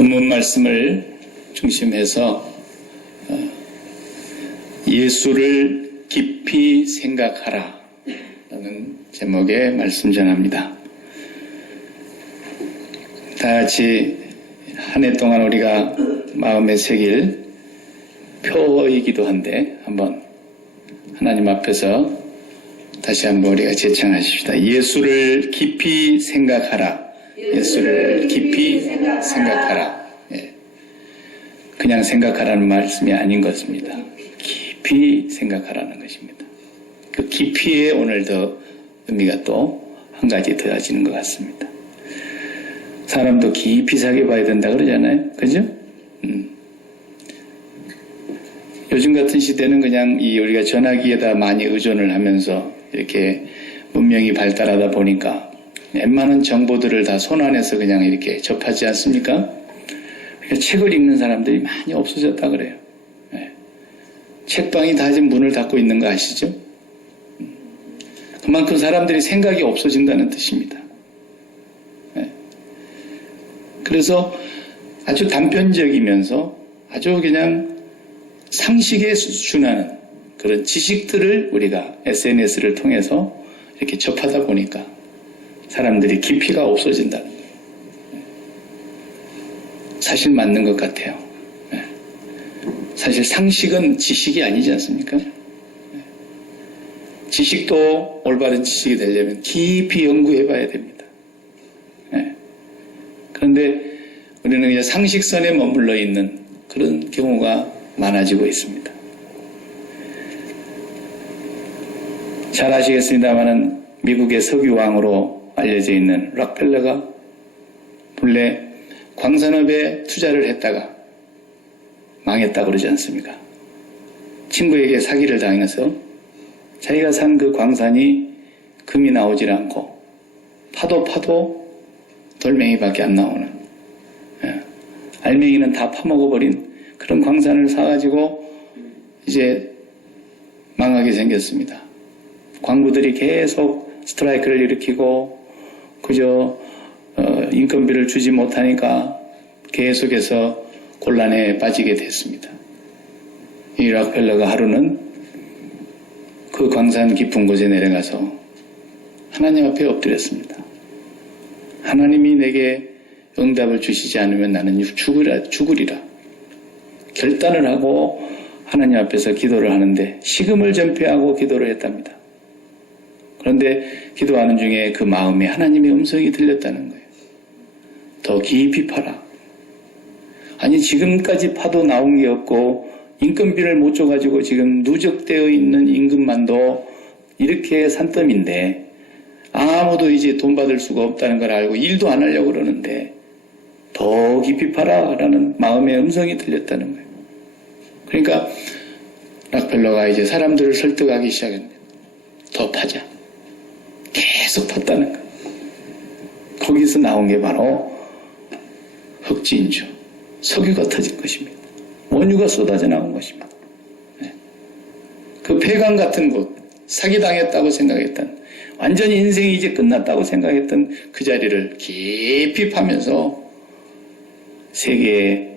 본문 말씀을 중심해서 예수를 깊이 생각하라 라는 제목의 말씀 전합니다. 다 같이 한 해 동안 우리가 마음에 새길 표이기도 한데 한번 하나님 앞에서 다시 한번 우리가 제창하십시다. 예수를 깊이 생각하라. 예수를 깊이 생각하라. 예. 그냥 생각하라는 말씀이 아닌 것입니다. 깊이 생각하라는 것입니다. 그 깊이에 오늘 더 의미가 또 한 가지 더해지는 것 같습니다. 사람도 깊이 사귀어봐야 된다 그러잖아요. 그죠? 요즘 같은 시대는 그냥 우리가 전화기에다 많이 의존을 하면서 이렇게 문명이 발달하다 보니까 웬만한 정보들을 다 손안에서 그냥 이렇게 접하지 않습니까? 그러니까 책을 읽는 사람들이 많이 없어졌다 그래요. 네. 책방이 다 지금 문을 닫고 있는 거 아시죠? 그만큼 사람들이 생각이 없어진다는 뜻입니다. 네. 그래서 아주 단편적이면서 아주 그냥 상식에 준하는 그런 지식들을 우리가 SNS를 통해서 이렇게 접하다 보니까 사람들이 깊이가 없어진다는 거예요. 사실 맞는 것 같아요. 사실 상식은 지식이 아니지 않습니까? 지식도 올바른 지식이 되려면 깊이 연구해 봐야 됩니다. 그런데 우리는 그냥 상식선에 머물러 있는 그런 경우가 많아지고 있습니다. 잘 아시겠습니다마는 미국의 석유왕으로 알려져 있는 록펠러가 본래 광산업에 투자를 했다가 망했다고 그러지 않습니까? 친구에게 사기를 당해서 자기가 산 그 광산이 금이 나오질 않고 파도 돌멩이밖에 안 나오는, 알맹이는 다 파먹어버린 그런 광산을 사가지고 이제 망하게 생겼습니다. 광부들이 계속 스트라이크를 일으키고 그저 인건비를 주지 못하니까 계속해서 곤란에 빠지게 됐습니다. 이 록펠러가 하루는 그 광산 깊은 곳에 내려가서 하나님 앞에 엎드렸습니다. 하나님이 내게 응답을 주시지 않으면 나는 죽으리라. 결단을 하고 하나님 앞에서 기도를 하는데 식음을 전폐하고 기도를 했답니다. 그런데 기도하는 중에 그 마음에 하나님의 음성이 들렸다는 거예요. 더 깊이 파라. 아니 지금까지 파도 나온 게 없고 인건비를 못 줘가지고 지금 누적되어 있는 임금만도 이렇게 산더미인데 아무도 이제 돈 받을 수가 없다는 걸 알고 일도 안 하려고 그러는데 더 깊이 파라 라는 마음의 음성이 들렸다는 거예요. 그러니까 록펠러가 이제 사람들을 설득하기 시작합니다. 더 파자. 계속 팠다는 거예요. 거기서 나온 게 바로 흑진주, 석유가 터진 것입니다. 원유가 쏟아져 나온 것입니다. 그 폐광 같은 곳, 사기당했다고 생각했던, 완전히 인생이 이제 끝났다고 생각했던 그 자리를 깊이 파면서 세계의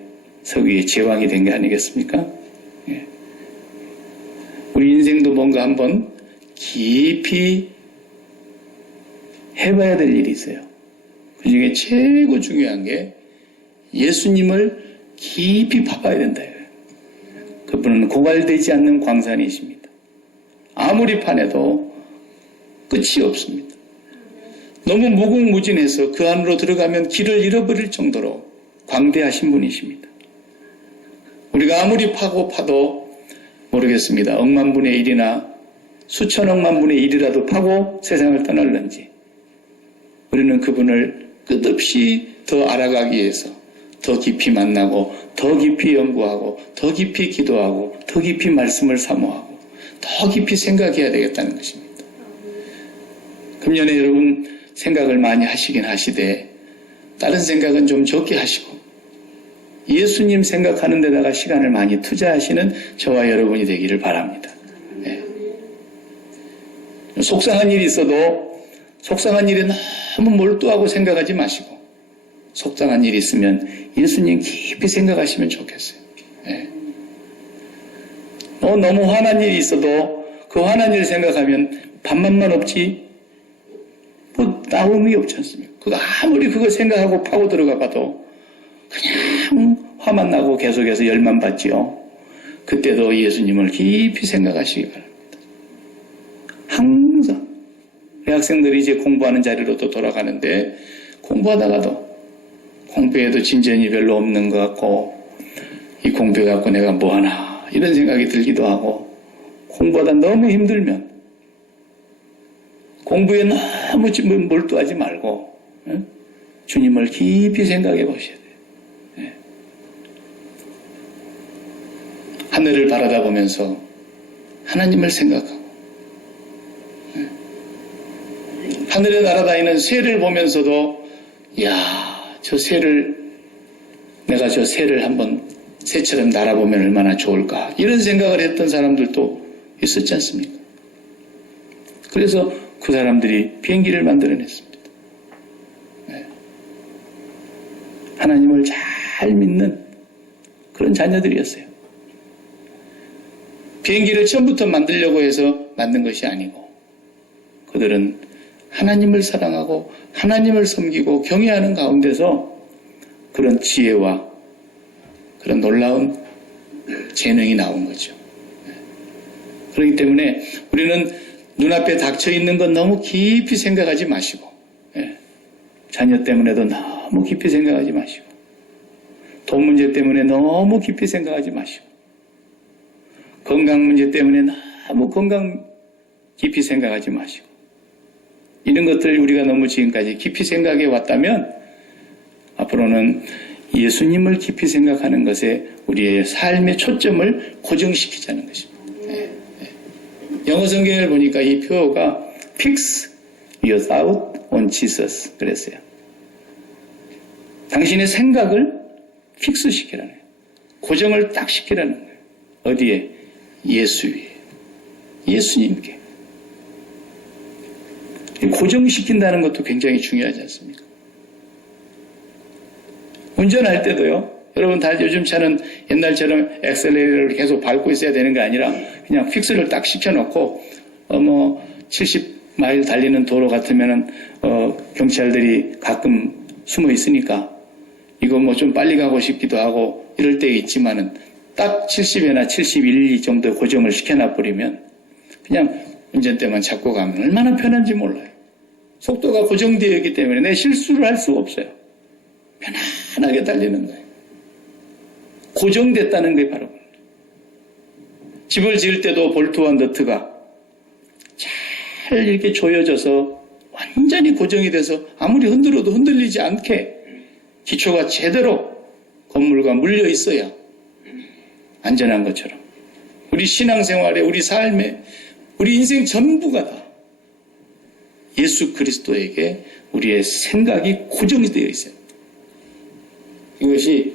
석유의 제왕이 된 게 아니겠습니까? 우리 인생도 뭔가 한번 깊이 해봐야 될 일이 있어요. 그 중에 최고 중요한 게 예수님을 깊이 파봐야 된다. 그분은 고갈되지 않는 광산이십니다. 아무리 파내도 끝이 없습니다. 너무 무궁무진해서 그 안으로 들어가면 길을 잃어버릴 정도로 광대하신 분이십니다. 우리가 아무리 파도 모르겠습니다. 억만분의 1이나 수천억만분의 1이라도 파고 세상을 떠날는지 우리는 그분을 끝없이 더 알아가기 위해서 더 깊이 만나고 더 깊이 연구하고 더 깊이 기도하고 더 깊이 말씀을 사모하고 더 깊이 생각해야 되겠다는 것입니다. 금년에 여러분 생각을 많이 하시긴 하시되 다른 생각은 좀 적게 하시고 예수님 생각하는 데다가 시간을 많이 투자하시는 저와 여러분이 되기를 바랍니다. 네. 속상한 일이 있어도 속상한 일에 너무 몰두하고 생각하지 마시고 속상한 일이 있으면 예수님 깊이 생각하시면 좋겠어요. 예. 너무 화난 일이 있어도 그 화난 일을 생각하면 반만만 없지 뭐 나음이 없지 않습니까? 그거 아무리 그거 생각하고 파고 들어가 봐도 그냥 화만 나고 계속해서 열만 받지요. 그때도 예수님을 깊이 생각하시기 바랍니다. 항상 우리 학생들이 이제 공부하는 자리로 또 돌아가는데 공부하다가도 공부에도 진전이 별로 없는 것 같고 이 공부해 갖고 내가 뭐하나 이런 생각이 들기도 하고 공부하다 너무 힘들면 공부에 너무 몰두하지 말고 주님을 깊이 생각해 보셔야 돼요. 하늘을 바라다 보면서 하나님을 생각하고 하늘에 날아다니는 새를 보면서도 저 새를 내가 저 새를 한번 새처럼 날아보면 얼마나 좋을까 이런 생각을 했던 사람들도 있었지 않습니까? 그래서 그 사람들이 비행기를 만들어냈습니다. 하나님을 잘 믿는 그런 자녀들이었어요. 비행기를 처음부터 만들려고 해서 만든 것이 아니고 그들은 하나님을 사랑하고 하나님을 섬기고 경외하는 가운데서 그런 지혜와 그런 놀라운 재능이 나온 거죠. 그렇기 때문에 우리는 눈앞에 닥쳐 있는 건 너무 깊이 생각하지 마시고 자녀 때문에도 너무 깊이 생각하지 마시고 돈 문제 때문에 너무 깊이 생각하지 마시고 건강 문제 때문에 너무 건강 깊이 생각하지 마시고 이런 것들 우리가 너무 지금까지 깊이 생각해 왔다면 앞으로는 예수님을 깊이 생각하는 것에 우리의 삶의 초점을 고정시키자는 것입니다. 영어 성경을 보니까 이 표어가 Fix your thought on Jesus 그랬어요. 당신의 생각을 픽스 시키라는 거예요. 고정을 딱 시키라는 거예요. 어디에? 예수 위에. 예수님께. 고정시킨다는 것도 굉장히 중요하지 않습니까? 운전할 때도요. 여러분 다 요즘 차는 옛날처럼 엑셀레이터를 계속 밟고 있어야 되는 게 아니라 그냥 픽스를 딱 시켜놓고 70마일 달리는 도로 같으면은 경찰들이 가끔 숨어 있으니까 이거 뭐 좀 빨리 가고 싶기도 하고 이럴 때 있지만은 딱 70에나 71, 2 정도 고정을 시켜놔 버리면 그냥 운전대만 잡고 가면 얼마나 편한지 몰라요. 속도가 고정되어 있기 때문에 내 실수를 할 수가 없어요. 편안하게 달리는 거예요. 고정됐다는 게 바로 집을 지을 때도 볼트와 너트가 잘 이렇게 조여져서 완전히 고정이 돼서 아무리 흔들어도 흔들리지 않게 기초가 제대로 건물과 물려 있어야 안전한 것처럼 우리 신앙생활에 우리 삶에 우리 인생 전부가 다 예수 그리스도에게 우리의 생각이 고정이 되어 있어요. 이것이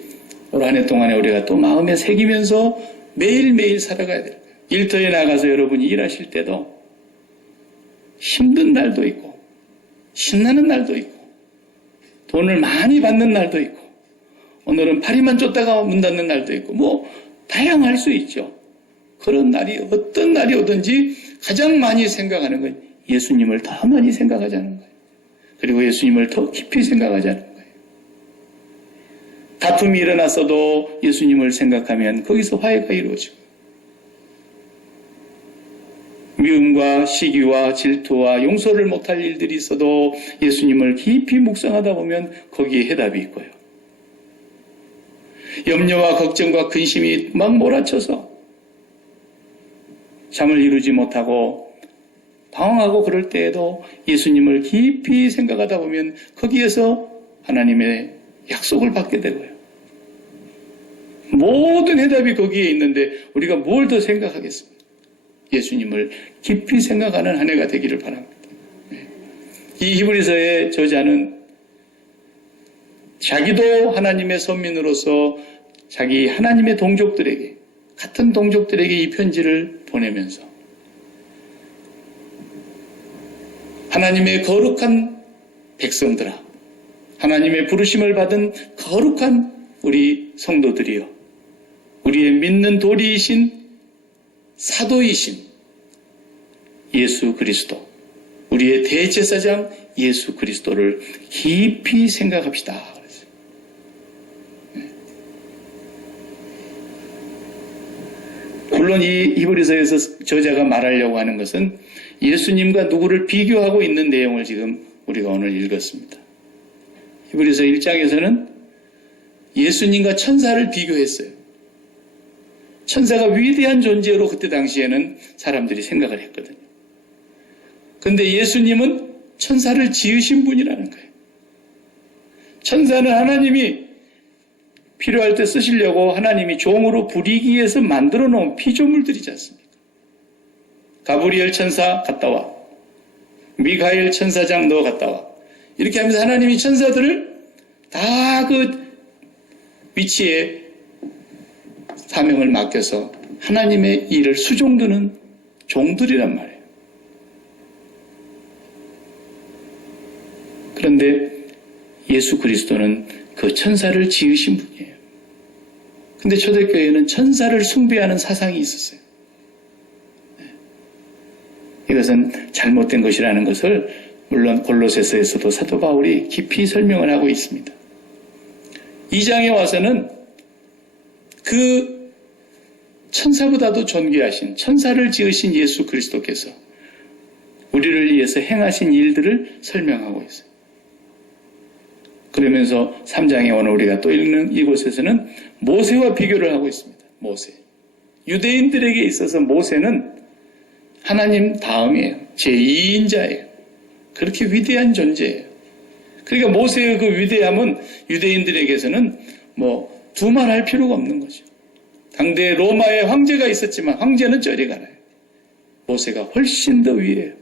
올 한 해 동안에 우리가 또 마음에 새기면서 매일매일 살아가야 돼요. 일터에 나가서 여러분이 일하실 때도 힘든 날도 있고 신나는 날도 있고 돈을 많이 받는 날도 있고 오늘은 파리만 쫓다가 문 닫는 날도 있고 뭐 다양할 수 있죠. 그런 날이 어떤 날이 오든지 가장 많이 생각하는 건 예수님을 더 많이 생각하자는 거예요. 그리고 예수님을 더 깊이 생각하자는 거예요. 다툼이 일어났어도 예수님을 생각하면 거기서 화해가 이루어지고 미움과 시기와 질투와 용서를 못할 일들이 있어도 예수님을 깊이 묵상하다 보면 거기에 해답이 있고요. 염려와 걱정과 근심이 막 몰아쳐서 잠을 이루지 못하고 당황하고 그럴 때에도 예수님을 깊이 생각하다 보면 거기에서 하나님의 약속을 받게 되고요. 모든 해답이 거기에 있는데 우리가 뭘 더 생각하겠습니까? 예수님을 깊이 생각하는 한 해가 되기를 바랍니다. 이 히브리서의 저자는 자기도 하나님의 선민으로서 자기 하나님의 동족들에게 같은 동족들에게 이 편지를 보내면서 하나님의 거룩한 백성들아 하나님의 부르심을 받은 거룩한 우리 성도들이요, 우리의 믿는 도리이신 사도이신 예수 그리스도, 우리의 대제사장 예수 그리스도를 깊이 생각합시다. 물론 이 히브리서에서 저자가 말하려고 하는 것은 예수님과 누구를 비교하고 있는 내용을 지금 우리가 오늘 읽었습니다. 히브리서 1장에서는 예수님과 천사를 비교했어요. 천사가 위대한 존재로 그때 당시에는 사람들이 생각을 했거든요. 그런데 예수님은 천사를 지으신 분이라는 거예요. 천사는 하나님이 필요할 때 쓰시려고 하나님이 종으로 부리기 위해서 만들어 놓은 피조물들이지 않습니까? 가브리엘 천사 갔다 와. 미가엘 천사장 너 갔다 와. 이렇게 하면서 하나님이 천사들을 다 그 위치에 사명을 맡겨서 하나님의 일을 수종드는 종들이란 말이에요. 그런데 예수 그리스도는 그 천사를 지으신 분이에요. 근데 초대교회는 천사를 숭배하는 사상이 있었어요. 이것은 잘못된 것이라는 것을 물론 골로새서에서도 사도 바울이 깊이 설명을 하고 있습니다. 2장에 와서는 그 천사보다도 존귀하신 천사를 지으신 예수 그리스도께서 우리를 위해서 행하신 일들을 설명하고 있어요. 그러면서 3장에 오늘 우리가 또 읽는 이곳에서는 모세와 비교를 하고 있습니다. 모세. 유대인들에게 있어서 모세는 하나님 다음이에요. 제2인자예요. 그렇게 위대한 존재예요. 그러니까 모세의 그 위대함은 유대인들에게서는 두말할 필요가 없는 거죠. 당대 로마에 황제가 있었지만 황제는 저리 가라요. 모세가 훨씬 더 위에요.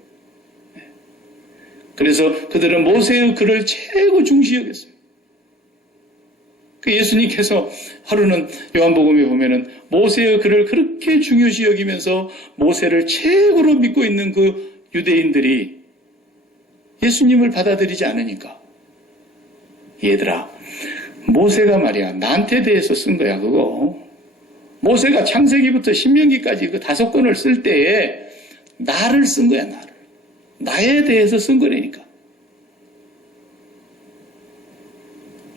그래서 그들은 모세의 글을 최고 중시 여겼어요. 그 예수님께서 하루는 요한복음에 보면은 모세의 글을 그렇게 중요시 여기면서 모세를 최고로 믿고 있는 그 유대인들이 예수님을 받아들이지 않으니까, 얘들아, 모세가 말이야 나한테 대해서 쓴 거야 그거. 모세가 창세기부터 신명기까지 그 5권을 쓸 때에 나를 쓴 거야. 나에 대해서 쓴 거라니까.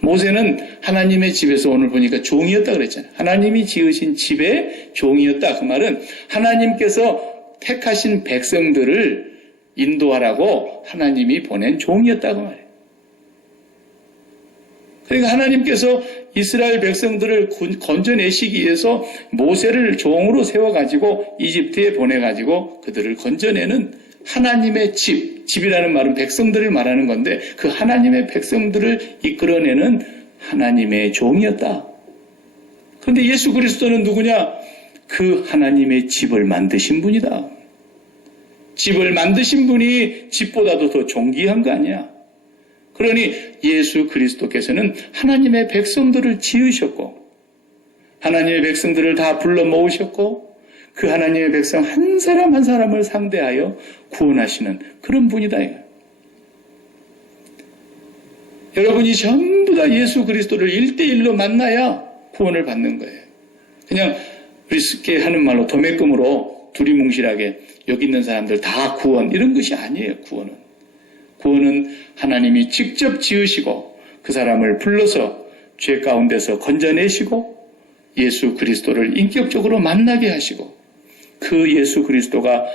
모세는 하나님의 집에서 오늘 보니까 종이었다 그랬잖아요. 하나님이 지으신 집의 종이었다. 그 말은 하나님께서 택하신 백성들을 인도하라고 하나님이 보낸 종이었다고 말해요. 그러니까 하나님께서 이스라엘 백성들을 건져내시기 위해서 모세를 종으로 세워가지고 이집트에 보내가지고 그들을 건져내는 하나님의 집이라는 말은 백성들을 말하는 건데 그 하나님의 백성들을 이끌어내는 하나님의 종이었다. 그런데 예수 그리스도는 누구냐? 그 하나님의 집을 만드신 분이다. 집을 만드신 분이 집보다도 더 존귀한 거 아니야? 그러니 예수 그리스도께서는 하나님의 백성들을 지으셨고 하나님의 백성들을 다 불러 모으셨고 그 하나님의 백성 한 사람 한 사람을 상대하여 구원하시는 그런 분이다. 여러분이 전부 다 예수 그리스도를 1대1로 만나야 구원을 받는 거예요. 그냥 우리 쉽게 하는 말로 도매금으로 두리뭉실하게 여기 있는 사람들 다 구원 이런 것이 아니에요. 구원은 하나님이 직접 지으시고 그 사람을 불러서 죄 가운데서 건져내시고 예수 그리스도를 인격적으로 만나게 하시고 그 예수 그리스도가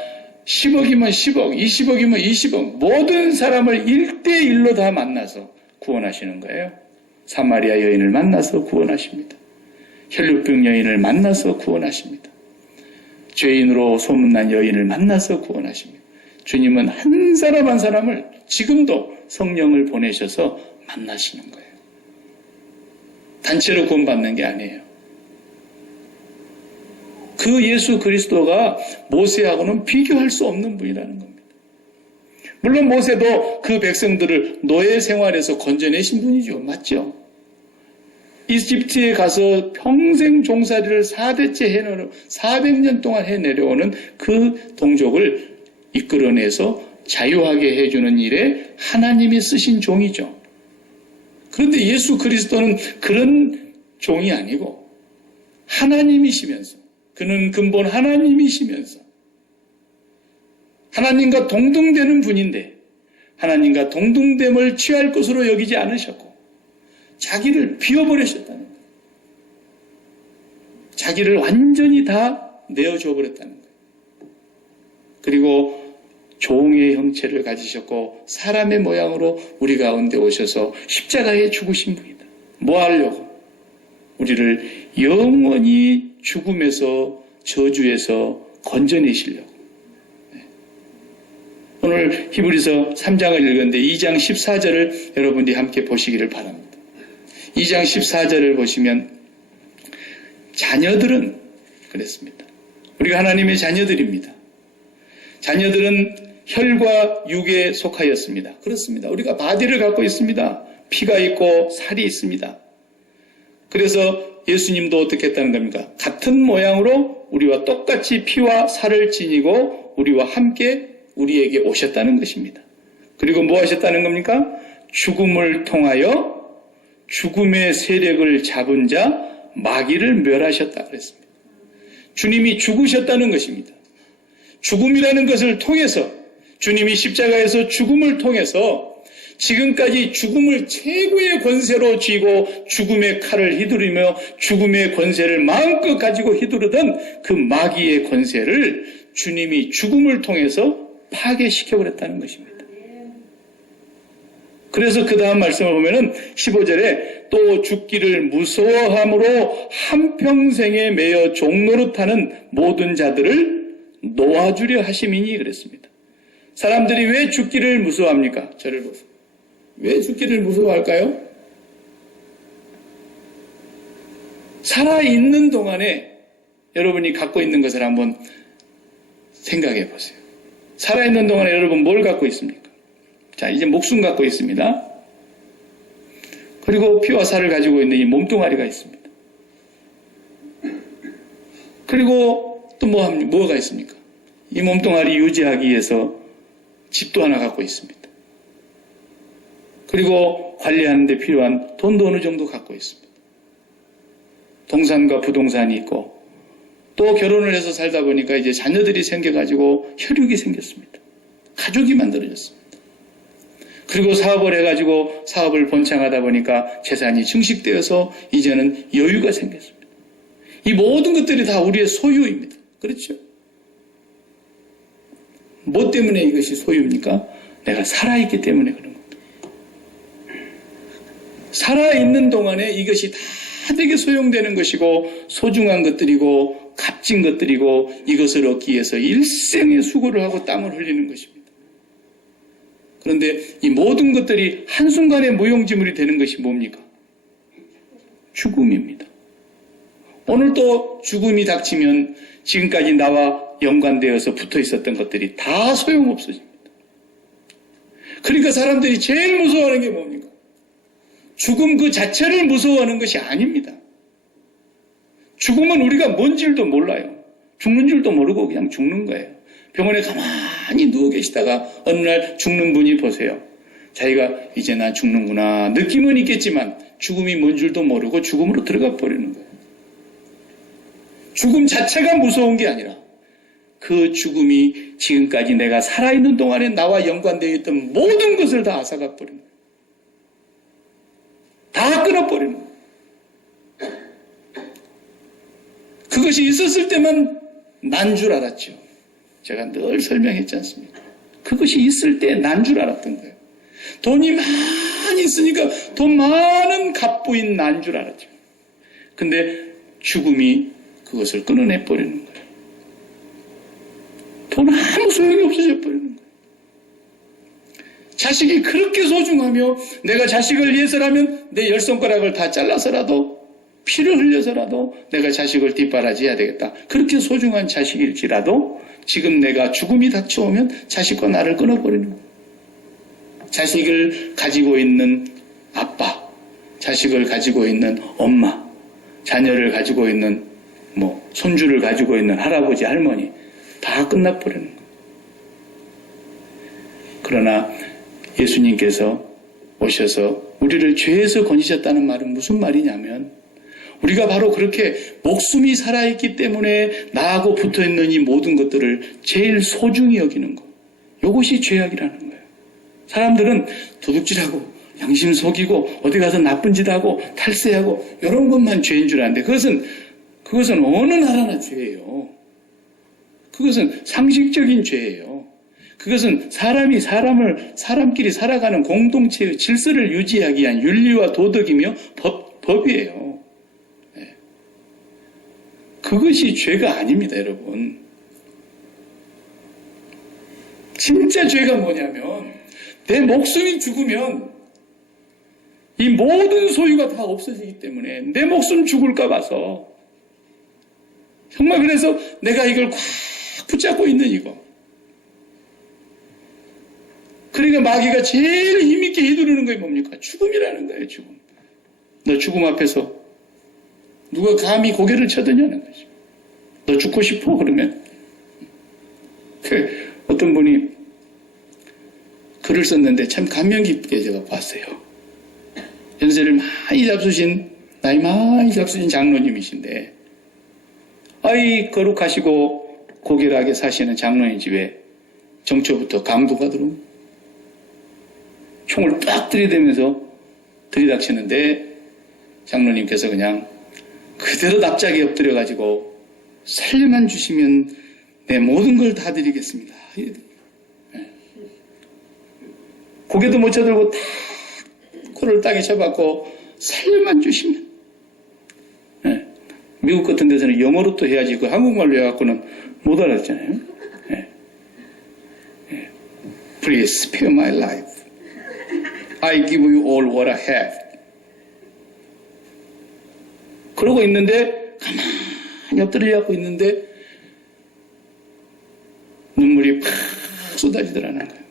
10억이면 10억, 20억이면 20억 모든 사람을 1대1로 다 만나서 구원하시는 거예요. 사마리아 여인을 만나서 구원하십니다. 혈루병 여인을 만나서 구원하십니다. 죄인으로 소문난 여인을 만나서 구원하십니다. 주님은 한 사람 한 사람을 지금도 성령을 보내셔서 만나시는 거예요. 단체로 구원받는 게 아니에요. 그 예수 그리스도가 모세하고는 비교할 수 없는 분이라는 겁니다. 물론 모세도 그 백성들을 노예 생활에서 건져내신 분이죠. 맞죠? 이집트에 가서 평생 종살이를 4대째 해내려 400년 동안 해내려오는 그 동족을 이끌어내서 자유하게 해주는 일에 하나님이 쓰신 종이죠. 그런데 예수 그리스도는 그런 종이 아니고 하나님이시면서, 그는 근본 하나님이시면서 하나님과 동등되는 분인데 하나님과 동등됨을 취할 것으로 여기지 않으셨고 자기를 비워버리셨다는 거예요. 자기를 완전히 다 내어줘 버렸다는 거예요. 그리고 종의 형체를 가지셨고 사람의 모양으로 우리 가운데 오셔서 십자가에 죽으신 분이다. 뭐 하려고? 우리를 영원히 죽음에서, 저주에서 건져내시려고. 오늘 히브리서 3장을 읽었는데 2장 14절을 여러분들이 함께 보시기를 바랍니다. 2장 14절을 보시면 자녀들은 그랬습니다. 우리가 하나님의 자녀들입니다. 자녀들은 혈과 육에 속하였습니다. 그렇습니다. 우리가 바디를 갖고 있습니다. 피가 있고 살이 있습니다. 그래서 예수님도 어떻게 했다는 겁니까? 같은 모양으로 우리와 똑같이 피와 살을 지니고 우리와 함께 우리에게 오셨다는 것입니다. 그리고 뭐 하셨다는 겁니까? 죽음을 통하여 죽음의 세력을 잡은 자 마귀를 멸하셨다 그랬습니다. 주님이 죽으셨다는 것입니다. 죽음이라는 것을 통해서, 주님이 십자가에서 죽음을 통해서 지금까지 죽음을 최고의 권세로 쥐고 죽음의 칼을 휘두르며 죽음의 권세를 마음껏 가지고 휘두르던 그 마귀의 권세를 주님이 죽음을 통해서 파괴시켜버렸다는 것입니다. 그래서 그 다음 말씀을 보면은 15절에 또 죽기를 무서워함으로 한평생에 매여 종노릇하는 모든 자들을 놓아주려 하심이니 그랬습니다. 사람들이 왜 죽기를 무서워합니까? 저를 보세요. 왜 죽기를 무서워할까요? 살아있는 동안에 여러분이 갖고 있는 것을 한번 생각해 보세요. 살아있는 동안에 여러분 뭘 갖고 있습니까? 자, 이제 목숨 갖고 있습니다. 그리고 피와 살을 가지고 있는 이 몸뚱아리가 있습니다. 그리고 또 뭐가 있습니까? 이 몸뚱아리 유지하기 위해서 집도 하나 갖고 있습니다. 그리고 관리하는 데 필요한 돈도 어느 정도 갖고 있습니다. 동산과 부동산이 있고 또 결혼을 해서 살다 보니까 이제 자녀들이 생겨가지고 혈육이 생겼습니다. 가족이 만들어졌습니다. 그리고 사업을 해가지고 사업을 번창하다 보니까 재산이 증식되어서 이제는 여유가 생겼습니다. 이 모든 것들이 다 우리의 소유입니다. 그렇죠? 뭐 때문에 이것이 소유입니까? 내가 살아있기 때문에 그런 겁니다. 살아있는 동안에 이것이 다 내게 소용되는 것이고 소중한 것들이고 값진 것들이고 이것을 얻기 위해서 일생의 수고를 하고 땀을 흘리는 것입니다. 그런데 이 모든 것들이 한순간에 무용지물이 되는 것이 뭡니까? 죽음입니다. 오늘 또 죽음이 닥치면 지금까지 나와 연관되어서 붙어 있었던 것들이 다 소용없어집니다. 그러니까 사람들이 제일 무서워하는 게 뭡니까? 죽음 그 자체를 무서워하는 것이 아닙니다. 죽음은 우리가 뭔 줄도 몰라요. 죽는 줄도 모르고 그냥 죽는 거예요. 병원에 가만히 누워 계시다가 어느 날 죽는 분이 보세요. 자기가 이제 나 죽는구나 느낌은 있겠지만 죽음이 뭔 줄도 모르고 죽음으로 들어가 버리는 거예요. 죽음 자체가 무서운 게 아니라 그 죽음이 지금까지 내가 살아있는 동안에 나와 연관되어 있던 모든 것을 다 앗아가 버리는 거예요. 다 끊어버리는 거예요. 그것이 있었을 때만 난 줄 알았죠. 제가 늘 설명했지 않습니까? 그것이 있을 때 난 줄 알았던 거예요. 돈이 많이 있으니까 돈 많은 갑부인 난 줄 알았죠. 근데 죽음이 그것을 끊어내버리는 거예요. 돈 아무 소용이 없어져 버리는 거예요. 자식이 그렇게 소중하며 내가 자식을 위해서라면 내 10손가락을 다 잘라서라도 피를 흘려서라도 내가 자식을 뒷바라지해야 되겠다. 그렇게 소중한 자식일지라도 지금 내가 죽음이 닥쳐오면 자식과 나를 끊어버리는 거예요. 자식을 가지고 있는 아빠, 자식을 가지고 있는 엄마, 자녀를 가지고 있는 손주를 가지고 있는 할아버지, 할머니 다 끝나버리는 거예요. 그러나 예수님께서 오셔서 우리를 죄에서 건지셨다는 말은 무슨 말이냐면 우리가 바로 그렇게 목숨이 살아있기 때문에 나하고 붙어있는 이 모든 것들을 제일 소중히 여기는 것. 이것이 죄악이라는 거예요. 사람들은 도둑질하고 양심 속이고 어디 가서 나쁜 짓 하고 탈세하고 이런 것만 죄인 줄 아는데 그것은 어느 나라나 죄예요. 그것은 상식적인 죄예요. 그것은 사람끼리 살아가는 공동체의 질서를 유지하기 위한 윤리와 도덕이며 법이에요. 네. 그것이 죄가 아닙니다, 여러분. 진짜 죄가 뭐냐면 내 목숨이 죽으면 이 모든 소유가 다 없어지기 때문에 내 목숨 죽을까 봐서 정말 그래서 내가 이걸 꽉 붙잡고 있는 이거. 그러니까 마귀가 제일 힘있게 휘두르는 게 뭡니까? 죽음이라는 거예요, 죽음. 너 죽음 앞에서 누가 감히 고개를 쳐드냐는 거죠. 너 죽고 싶어? 그러면 어떤 분이 글을 썼는데 참 감명 깊게 제가 봤어요. 연세를 나이 많이 잡수신 장로님이신데 아이 거룩하시고 고결하게 사시는 장로님 집에 정초부터 강도가 들어오면 총을 딱 들이닥치는데 장로님께서 그냥 그대로 납작이 엎드려가지고 살려만 주시면 내 모든 걸 다 드리겠습니다. 고개도 못 쳐들고 딱 코를 땅에 쳐박고 살려만 주시면. 네. 미국 같은 데서는 영어로 또 해야지 그 한국말로 해갖고는 못 알아듣잖아요. 네. 네. Please spare my life. I give you all what I have. 그러고 있는데 가만히 엎드려갖고 있는데 눈물이 팍 쏟아지더라는 거예요.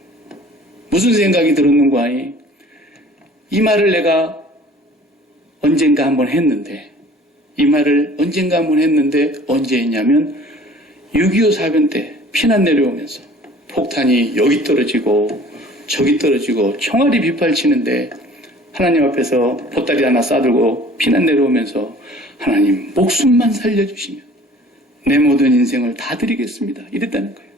무슨 생각이 들었는고 하니 이 말을 내가 언젠가 한번 했는데 언제 했냐면 6.25 사변 때 피난 내려오면서 폭탄이 여기 떨어지고 저기 떨어지고 총알이 빗발치는데 하나님 앞에서 보따리 하나 싸들고 피난 내려오면서 하나님 목숨만 살려주시면 내 모든 인생을 다 드리겠습니다. 이랬다는 거예요.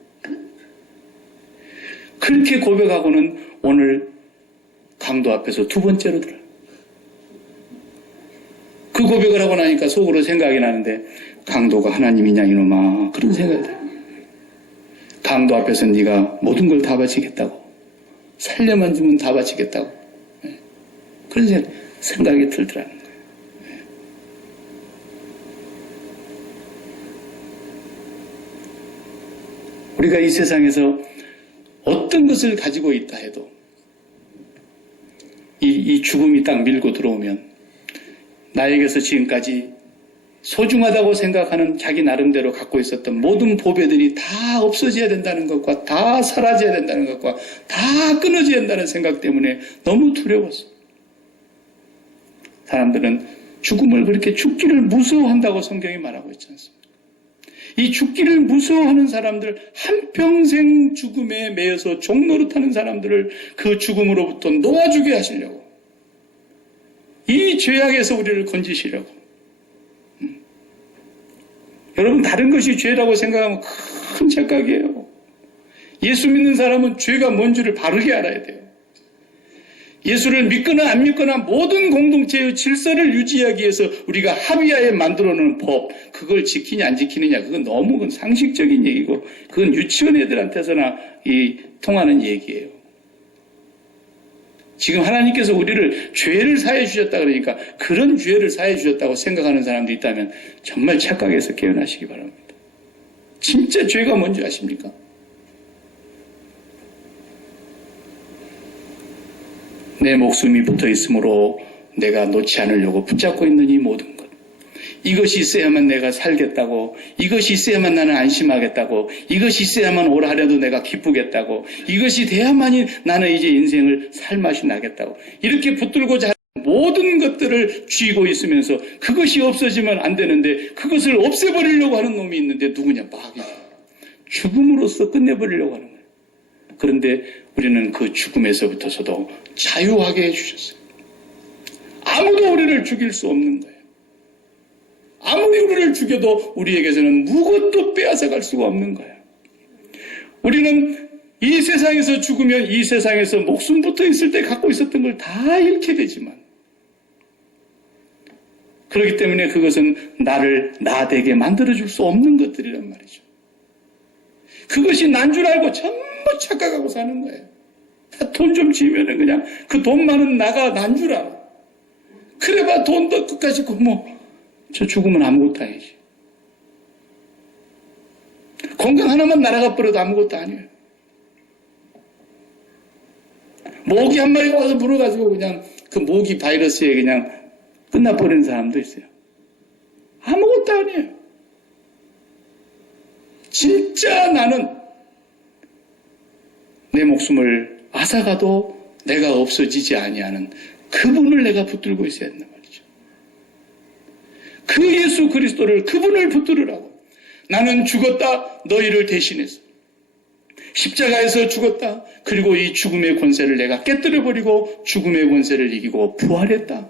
그렇게 고백하고는 오늘 강도 앞에서 두 번째로 들어요. 그 고백을 하고 나니까 속으로 생각이 나는데 강도가 하나님이냐 이놈아 그런 생각이 들어요. 강도 앞에서 네가 모든 걸 다 바치겠다고 살려만 주면 다 바치겠다고 그런 생각이 들더라는 거예요. 우리가 이 세상에서 어떤 것을 가지고 있다 해도 이 죽음이 딱 밀고 들어오면 나에게서 지금까지 소중하다고 생각하는 자기 나름대로 갖고 있었던 모든 보배들이 다 없어져야 된다는 것과 다 사라져야 된다는 것과 다 끊어져야 된다는 생각 때문에 너무 두려웠어. 사람들은 죽음을 그렇게 죽기를 무서워한다고 성경이 말하고 있지 않습니까? 이 죽기를 무서워하는 사람들, 한평생 죽음에 매여서 종노릇하는 사람들을 그 죽음으로부터 놓아주게 하시려고 이 죄악에서 우리를 건지시려고 여러분 다른 것이 죄라고 생각하면 큰 착각이에요. 예수 믿는 사람은 죄가 뭔 줄을 바르게 알아야 돼요. 예수를 믿거나 안 믿거나 모든 공동체의 질서를 유지하기 위해서 우리가 합의하에 만들어놓은 법, 그걸 지키냐 안 지키느냐 그건 너무 상식적인 얘기고 그건 유치원 애들한테서나 통하는 얘기예요. 지금 하나님께서 우리를 죄를 사해 주셨다 그러니까 그런 죄를 사해 주셨다고 생각하는 사람도 있다면 정말 착각해서 깨어나시기 바랍니다. 진짜 죄가 뭔지 아십니까? 내 목숨이 붙어 있으므로 내가 놓지 않으려고 붙잡고 있는 이 모든 것. 이것이 있어야만 내가 살겠다고, 이것이 있어야만 나는 안심하겠다고, 이것이 있어야만 오라 하려도 내가 기쁘겠다고, 이것이 돼야만이 나는 이제 인생을 살맛이 나겠다고 이렇게 붙들고자 하는 모든 것들을 쥐고 있으면서 그것이 없어지면 안 되는데 그것을 없애버리려고 하는 놈이 있는데 누구냐? 마귀. 죽음으로써 끝내버리려고 하는 거예요. 그런데 우리는 그 죽음에서부터서도 자유하게 해주셨어요. 아무도 우리를 죽일 수 없는 거예요. 아무리 우리를 죽여도 우리에게서는 무것도 빼앗아갈 수가 없는 거예요. 우리는 이 세상에서 죽으면 이 세상에서 목숨 붙어 있을 때 갖고 있었던 걸 다 잃게 되지만, 그렇기 때문에 그것은 나를 나되게 만들어줄 수 없는 것들이란 말이죠. 그것이 난 줄 알고 전부 착각하고 사는 거예요. 돈 좀 지으면 그냥 그 돈 많은 나가 난 줄 알아. 그래봐 돈도 끝까지 있고 저 죽으면 아무것도 아니지. 건강 하나만 날아가 버려도 아무것도 아니에요. 모기 한 마리가 와서 물어가지고 그냥 그 모기 바이러스에 그냥 끝나버리는 사람도 있어요. 아무것도 아니에요. 진짜 나는 내 목숨을 앗아가도 내가 없어지지 아니하는 그분을 내가 붙들고 있어야 된단 말이죠. 그 예수 그리스도를, 그분을 붙들으라고. 나는 죽었다, 너희를 대신해서. 십자가에서 죽었다. 그리고 이 죽음의 권세를 내가 깨뜨려버리고 죽음의 권세를 이기고 부활했다.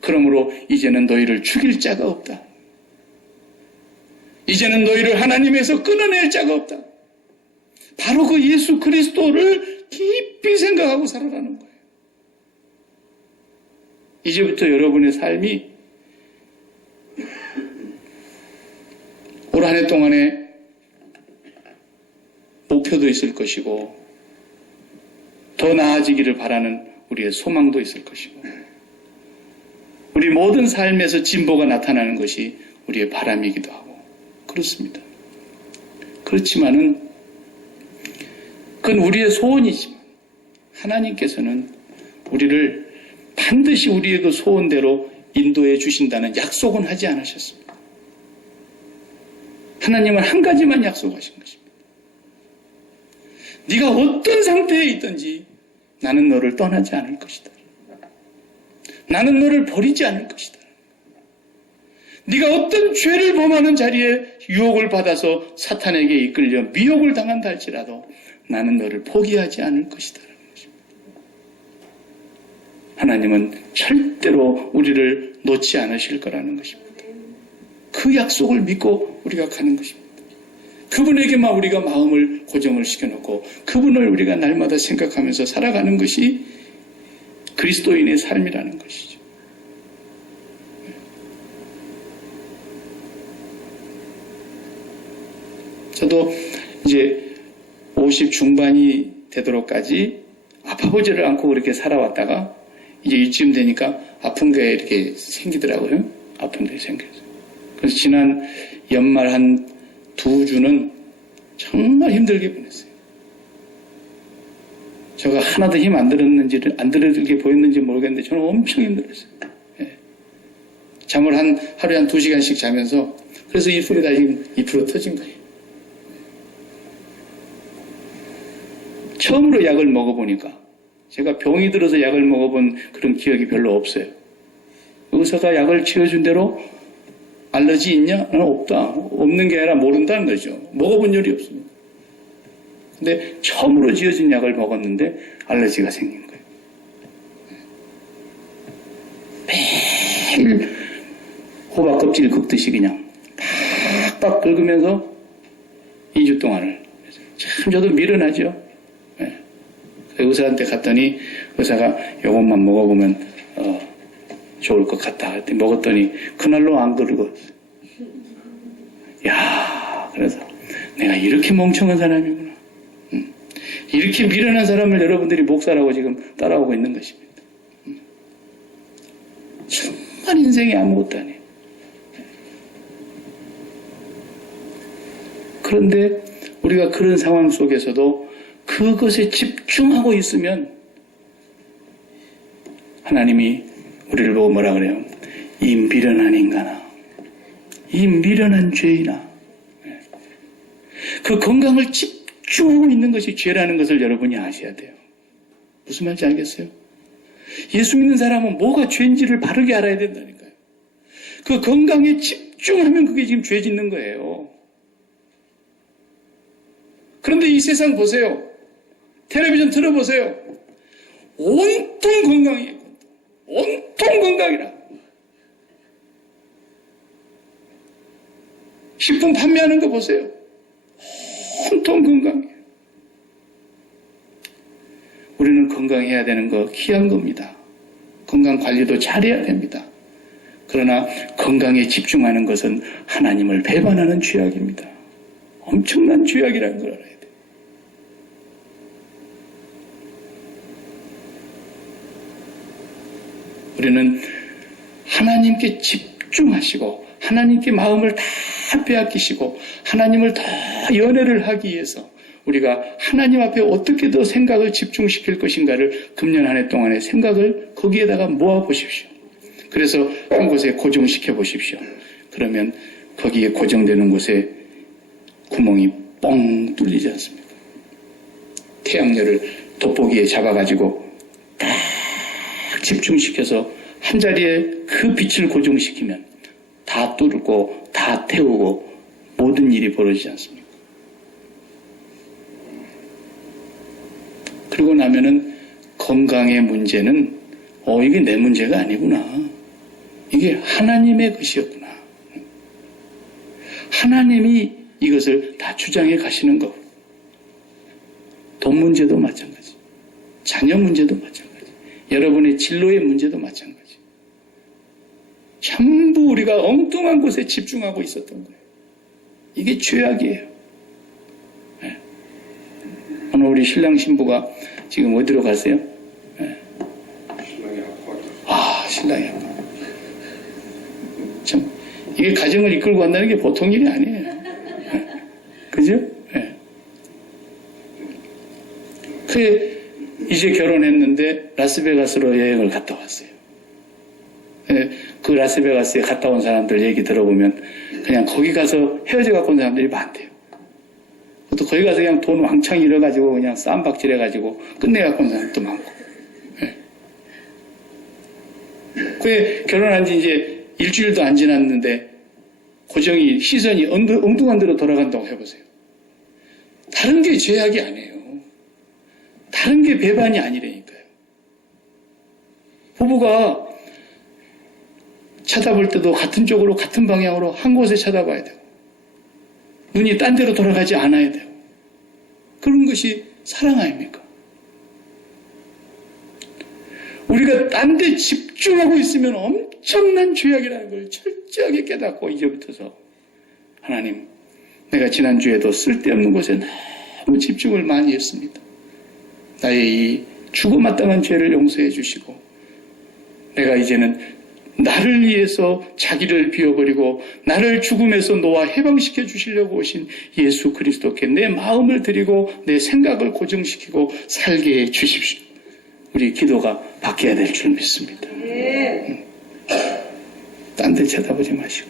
그러므로 이제는 너희를 죽일 자가 없다. 이제는 너희를 하나님에서 끊어낼 자가 없다. 바로 그 예수 그리스도를 깊이 생각하고 살아가는 거예요. 이제부터 여러분의 삶이 올 한 해 동안에 목표도 있을 것이고 더 나아지기를 바라는 우리의 소망도 있을 것이고 우리 모든 삶에서 진보가 나타나는 것이 우리의 바람이기도 하고 그렇습니다. 그렇지만은 그건 우리의 소원이지만 하나님께서는 우리를 반드시 우리의 그 소원대로 인도해 주신다는 약속은 하지 않으셨습니다. 하나님은 한 가지만 약속하신 것입니다. 네가 어떤 상태에 있든지 나는 너를 떠나지 않을 것이다. 나는 너를 버리지 않을 것이다. 네가 어떤 죄를 범하는 자리에 유혹을 받아서 사탄에게 이끌려 미혹을 당한다 할지라도 나는 너를 포기하지 않을 것이다. 하나님은 절대로 우리를 놓지 않으실 거라는 것입니다. 그 약속을 믿고 우리가 가는 것입니다. 그분에게만 우리가 마음을 고정을 시켜놓고 그분을 우리가 날마다 생각하면서 살아가는 것이 그리스도인의 삶이라는 것이죠. 저도 이제 50 중반이 되도록까지 아파보지를 않고 그렇게 살아왔다가 이제 이쯤 되니까 아픈 게 이렇게 생기더라고요. 아픈 게 생겨서. 그래서 지난 연말 한 2주는 정말 힘들게 보냈어요. 제가 하나도 힘 안 들게 보였는지 모르겠는데 저는 엄청 힘들었어요. 예. 잠을 하루에 한 2시간씩 자면서 그래서 이 소리가 지금 2% 터진 거예요. 처음으로 약을 먹어보니까 제가 병이 들어서 약을 먹어본 그런 기억이 별로 없어요. 의사가 약을 지어준 대로 알러지 있냐? 나는 없다. 없는 게 아니라 모른다는 거죠. 먹어본 일이 없습니다. 근데 처음으로 지어진 약을 먹었는데 알러지가 생긴 거예요. 매일 호박 껍질 긁듯이 그냥 팍팍 긁으면서 2주 동안을. 참 저도 미련하죠. 네. 의사한테 갔더니 의사가 이것만 먹어보면 좋을 것 같다. 먹었더니 그날로 안 긁었어요. 야, 그래서 내가 이렇게 멍청한 사람이구나. 이렇게 미련한 사람을 여러분들이 목사라고 지금 따라오고 있는 것입니다. 정말 인생이 아무것도 아니에요. 그런데 우리가 그런 상황 속에서도 그것에 집중하고 있으면 하나님이 우리를 보고 뭐라 그래요? 이 미련한 인간아, 이 미련한 죄인아. 그 건강을 집중하고 있는 것이 죄라는 것을 여러분이 아셔야 돼요. 무슨 말인지 알겠어요? 예수 믿는 사람은 뭐가 죄인지를 바르게 알아야 된다니까요. 그 건강에 집중하면 그게 지금 죄 짓는 거예요. 그런데 이 세상 보세요. 텔레비전 틀어보세요. 온통 건강이에요. 온통 건강이라. 식품 판매하는 거 보세요. 온통 건강이에요. 우리는 건강해야 되는 거 귀한 겁니다. 건강 관리도 잘해야 됩니다. 그러나 건강에 집중하는 것은 하나님을 배반하는 죄악입니다. 엄청난 죄악이라는 걸 알아야 돼요. 우리는 하나님께 집중하시고 하나님께 마음을 다 빼앗기시고 하나님을 더 연애를 하기 위해서 우리가 하나님 앞에 어떻게 더 생각을 집중시킬 것인가를 금년 한 해 동안의 생각을 거기에다가 모아보십시오. 그래서 한 곳에 고정시켜 보십시오. 그러면 거기에 고정되는 곳에 구멍이 뻥 뚫리지 않습니까? 태양열을 돋보기에 잡아가지고 딱 집중시켜서 한 자리에 그 빛을 고정시키면 다 뚫고 다 태우고 모든 일이 벌어지지 않습니까? 그러고 나면은 건강의 문제는 이게 내 문제가 아니구나. 이게 하나님의 것이었구나. 하나님이 이것을 다 주장해 가시는 거. 돈 문제도 마찬가지. 자녀 문제도 마찬가지. 여러분의 진로의 문제도 마찬가지. 전부 우리가 엉뚱한 곳에 집중하고 있었던 거예요. 이게 죄악이에요. 네. 오늘 우리 신랑 신부가 지금 어디로 가세요? 네. 신랑이 아파. 참, 이게 가정을 이끌고 간다는 게 보통 일이 아니에요. 네. 그죠? 네. 이제 결혼했는데 라스베가스로 여행을 갔다 왔어요. 네. 그 라스베가스에 갔다 온 사람들 얘기 들어보면 그냥 거기 가서 헤어져 갖고 온 사람들이 많대요. 또 거기 가서 그냥 돈 왕창 잃어가지고 그냥 쌈박질 해가지고 끝내갖고 온 사람도 많고. 네. 그게 결혼한 지 이제 일주일도 안 지났는데 고정이 시선이 엉뚱한 데로 돌아간다고 해보세요. 다른 게 죄악이 아니에요. 다른 게 배반이 아니라니까요. 부부가 쳐다볼 때도 같은 쪽으로 같은 방향으로 한 곳에 쳐다봐야 되고 눈이 딴 데로 돌아가지 않아야 되고 그런 것이 사랑 아닙니까? 우리가 딴 데 집중하고 있으면 엄청난 죄악이라는 걸 철저하게 깨닫고 이제부터서 하나님, 내가 지난주에도 쓸데없는 곳에 너무 집중을 많이 했습니다. 나의 이 죽어마땅한 죄를 용서해 주시고 내가 이제는 나를 위해서 자기를 비워버리고 나를 죽음에서 놓아 해방시켜 주시려고 오신 예수 그리스도께 내 마음을 드리고 내 생각을 고정시키고 살게 해 주십시오. 우리 기도가 바뀌어야 될 줄 믿습니다. 딴 데 쳐다보지 마시고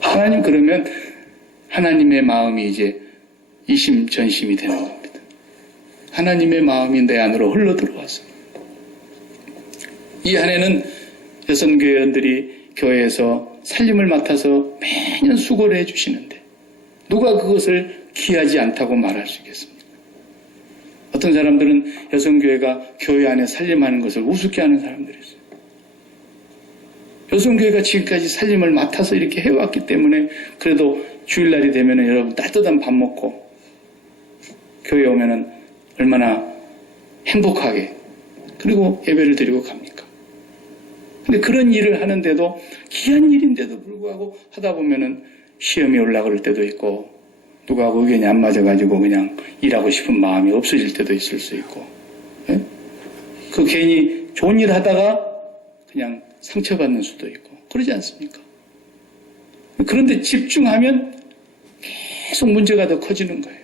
하나님, 그러면 하나님의 마음이 이제 이심전심이 되는 겁니다. 하나님의 마음이 내 안으로 흘러들어와서 이 한 해는 여성교회원들이 교회에서 살림을 맡아서 매년 수고를 해주시는데 누가 그것을 귀하지 않다고 말할 수 있겠습니까? 어떤 사람들은 여성교회가 교회 안에 살림하는 것을 우습게 하는 사람들이 있어요. 여성교회가 지금까지 살림을 맡아서 이렇게 해왔기 때문에 그래도 주일날이 되면 여러분 따뜻한 밥 먹고 교회에 오면 얼마나 행복하게 그리고 예배를 드리고 갑니까? 근데 그런 일을 하는데도 귀한 일인데도 불구하고 하다 보면은 시험이 올라갈 때도 있고 누구하고 의견이 안 맞아가지고 그냥 일하고 싶은 마음이 없어질 때도 있을 수 있고 예? 그 괜히 좋은 일 하다가 그냥 상처받는 수도 있고 그러지 않습니까? 그런데 집중하면 계속 문제가 더 커지는 거예요.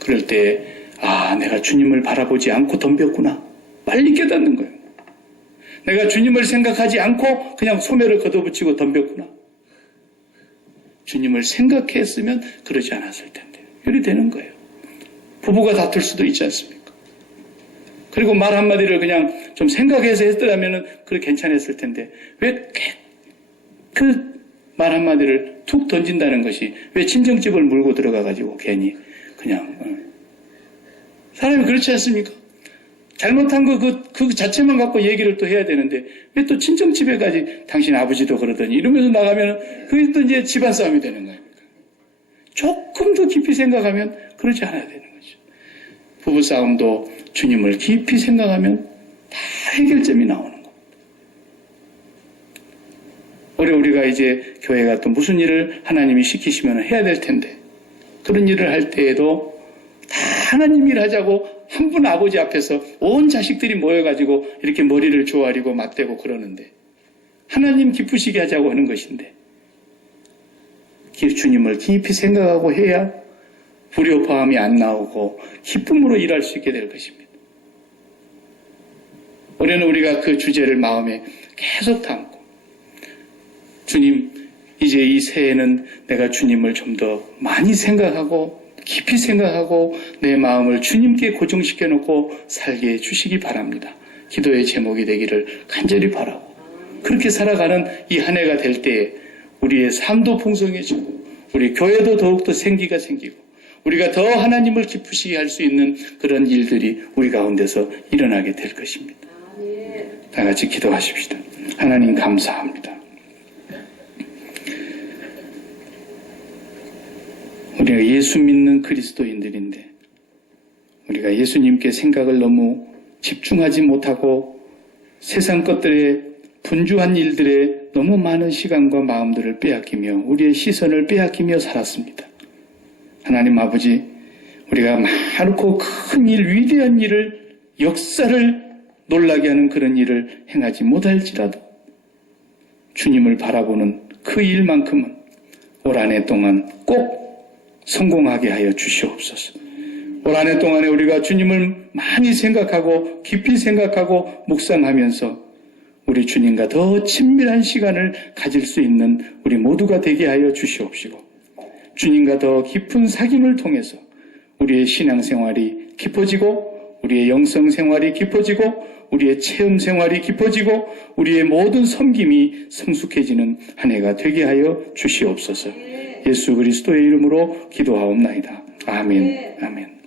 그럴 때 내가 주님을 바라보지 않고 덤볐구나. 빨리 깨닫는 거예요. 내가 주님을 생각하지 않고 그냥 소매를 걷어붙이고 덤볐구나. 주님을 생각했으면 그러지 않았을 텐데. 이렇게 되는 거예요. 부부가 다툴 수도 있지 않습니까? 그리고 말 한마디를 그냥 좀 생각해서 했더라면 그래 괜찮았을 텐데 왜 그 말 한마디를 툭 던진다는 것이 왜 친정집을 물고 들어가가지고 괜히 그냥 사람이 그렇지 않습니까? 잘못한 그 자체만 갖고 얘기를 또 해야 되는데, 왜 또 친정집에까지 당신 아버지도 그러더니 이러면서 나가면 그게 또 이제 집안 싸움이 되는 거예요. 조금 더 깊이 생각하면 그러지 않아야 되는 거죠. 부부싸움도 주님을 깊이 생각하면 다 해결점이 나오는 겁니다. 올해 우리가 이제 교회가 또 무슨 일을 하나님이 시키시면 해야 될 텐데, 그런 일을 할 때에도 다 하나님 일 하자고 한 분 아버지 앞에서 온 자식들이 모여가지고 이렇게 머리를 조아리고 맞대고 그러는데, 하나님 기쁘시게 하자고 하는 것인데, 주님을 깊이 생각하고 해야 불효파함이 안 나오고 기쁨으로 일할 수 있게 될 것입니다. 올해는 우리가 그 주제를 마음에 계속 담고, 주님, 이제 이 새해에는 내가 주님을 좀 더 많이 생각하고 깊이 생각하고 내 마음을 주님께 고정시켜 놓고 살게 해주시기 바랍니다. 기도의 제목이 되기를 간절히 바라고, 그렇게 살아가는 이 한 해가 될 때에 우리의 삶도 풍성해지고 우리 교회도 더욱더 생기가 생기고 우리가 더 하나님을 기쁘시게 할 수 있는 그런 일들이 우리 가운데서 일어나게 될 것입니다. 다 같이 기도하십시다. 하나님 감사합니다. 우리가 예수 믿는 그리스도인들인데 우리가 예수님께 생각을 너무 집중하지 못하고 세상 것들에 분주한 일들에 너무 많은 시간과 마음들을 빼앗기며 우리의 시선을 빼앗기며 살았습니다. 하나님 아버지, 우리가 많고 큰 일, 위대한 일을, 역사를 놀라게 하는 그런 일을 행하지 못할지라도 주님을 바라보는 그 일만큼은 올 한 해 동안 꼭 성공하게 하여 주시옵소서. 올 한 해 동안에 우리가 주님을 많이 생각하고 깊이 생각하고 묵상하면서 우리 주님과 더 친밀한 시간을 가질 수 있는 우리 모두가 되게 하여 주시옵시고, 주님과 더 깊은 사귐을 통해서 우리의 신앙생활이 깊어지고 우리의 영성생활이 깊어지고 우리의 체험생활이 깊어지고 우리의 모든 섬김이 성숙해지는 한 해가 되게 하여 주시옵소서. 예수 그리스도의 이름으로 기도하옵나이다. 아멘. 아멘.